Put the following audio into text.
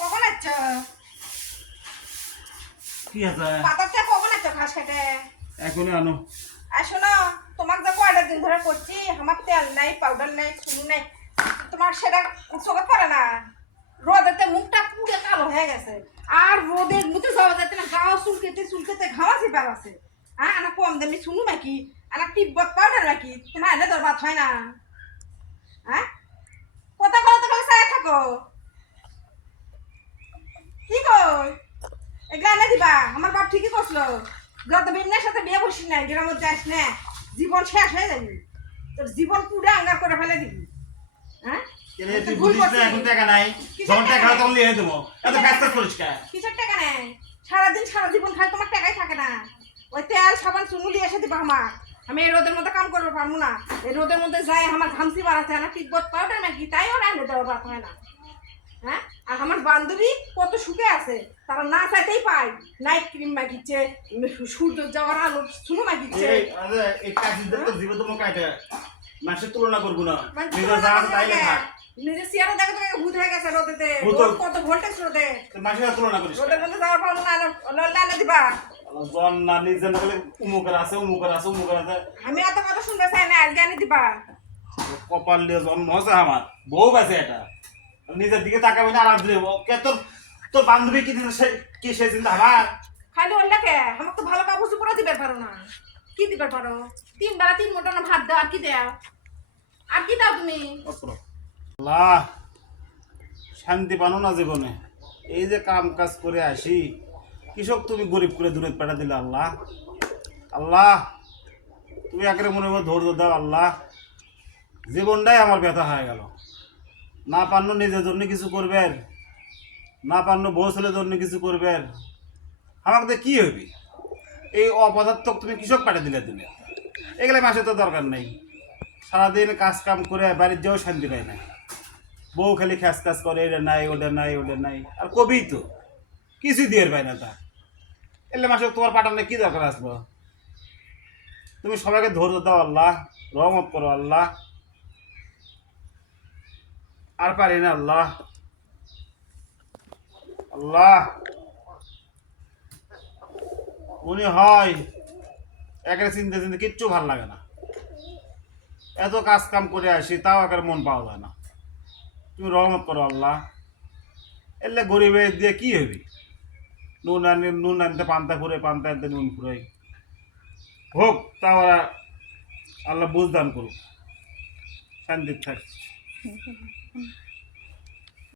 কখন আচ্ছ? কি আছে? পাতাতে কখন আচ্ছ ঘাস কেটে? এখনই আনো। আর শোনো, তোমাকে দেখো অর্ডার দিন ধরে করছি, আমার তেল নাই, পাউডার নাই, চুল নাই, তোমার সেটা চোখে পড়ে না। রোদেতে মুখটা পুরো কালো হয়ে গেছে, আর রোদের মুখে যাওয়া যাচ্ছে না, গাও চুলকেতে চুলকেতে ঘামাছি বেড়াচ্ছে। হ্যাঁ, আনা কম দামি শুনু নাকি, আনা টিব্বত পাউডার নাকি, তোমার এনে তোর ভাত হয় না? হ্যাঁ, কথা বলতে গেলে চায় থাকো। কি কই এগুলা এনে দিবা? আমার বাপ ঠিকই করছিল, যত বিন্যার সাথে বিয়ে বসিস না, গ্রামের যাস না, জীবন শেষ হয়ে যাবি, তোর জীবন পুরো আঙ্গার করে ফেলে দিবি। হ্যাঁ, তুই বুঝিস না এখন টাকা নাই, যখন টাকা হয় তখন লিয়ে দেবো। এত ব্যস্ত করিস কে? কিসের টাকা নেই? সারাদিন সারা জীবন খাই, তোমার টাকাই থাকে না। ওই তেল সাবান চুনু দিয়ে এসে দিবা আমার। আমি এই রোদের মধ্যে কাম করতে পারবো না। এই রোদের মধ্যে যাই আমার ঘামছি বাড়াতে হয় না, টিকবত পাউডার নাকি, তাই ওরা এনে দেওয়া বাদ হয় না। হ্যাঁ, আর আমার বান্ধবী কত সুখে আছে, তারা না চাইতেই পায়, নাইট ক্রিম মাগিচ্ছে, সূর্য যাওয়ার আলো শুনো মাগিচ্ছে। এই কাজীদের তো জীবন তোমার কাটে, মানুষের তুলনা করবো না, মানে নিজের যা আছে তাই লেখা। নিজের চেয়ারে দেখো তো ভূত হয়ে গেছে রোদেতে, কত ভোল্টেজ রোদে, মানুষের তুলনা করিস রোদের মধ্যে যাওয়ার পারবো না, লাইনে দিবা। জন না নিজে না বলে উমুকের আছে উমুকের আছে উমুকের আছে। আমি এত কথা শুনতে চাই না, আজকে আনি দিবা। কপাল দিয়ে জন্ম হচ্ছে আমার, বউ আছে এটা, নিজের দিকে তাকাবি না, আর দেবো কে তোর, তোর বান্ধবী কি দিন কি সে চিন্তা আমার। খালি ওল্লাকে আমাকে তো ভালো কাপড় চোপড় দিবে পারো না, কি দিবে পারো? 3 বেলা 3 মোটা না ভাত দাও, আর কি দাও? আর কি দাও তুমি? আল্লাহ শান্তি পানো না জীবনে, এই যে কাম কাজ করে আসি, কৃষক তুমি গরিব করে দূরে পেটা দিলে আল্লাহ। আল্লাহ তুমি একেবারে মনে হয় ধৈর্য দাও আল্লাহ, জীবনটাই আমার ব্যথা হয়ে গেল। না পারনো নিজের জন্য কিছু করবেন, না পারনো বউ ছেলের জন্য কিছু করবেন, আমাকে কি হবি? এই অপদার্থক তুমি কৃষক পাঠিয়ে দিলে দিলে, এগুলো মাসে তো দরকার নেই। সারাদিন কাজ কাম করে বাড়ির যাও শান্তি পায় না, বউ খালি খ্যাস কাজ করে, এটা নাই ওটা নাই ওটা নাই, আর কবি তো কিছু দিয়ে পায় না তা। এলে মাসে তোমার পাঠানো কি দরকার আসবো? তুমি সবাইকে ধৈর্য দাও আল্লাহ, রহমত করো আল্লাহ, আর পারি না আল্লাহ। আল্লাহ উনি হয় একেবারে চিনতে চিনতে কিচ্ছু ভাল লাগে না, এত কাজ কাম করে আসি তাও একেবারে মন পাওয়া যায় না। তুমি রহমত করো আল্লাহ, এলে গরিবের দিয়ে কি হবি? নুন আনতে পান্তা ফুরে, পান্তা আনতে নুন ফুরাই হোক, তাও আল্লাহ বুঝদান করুক, শান্তি থাক।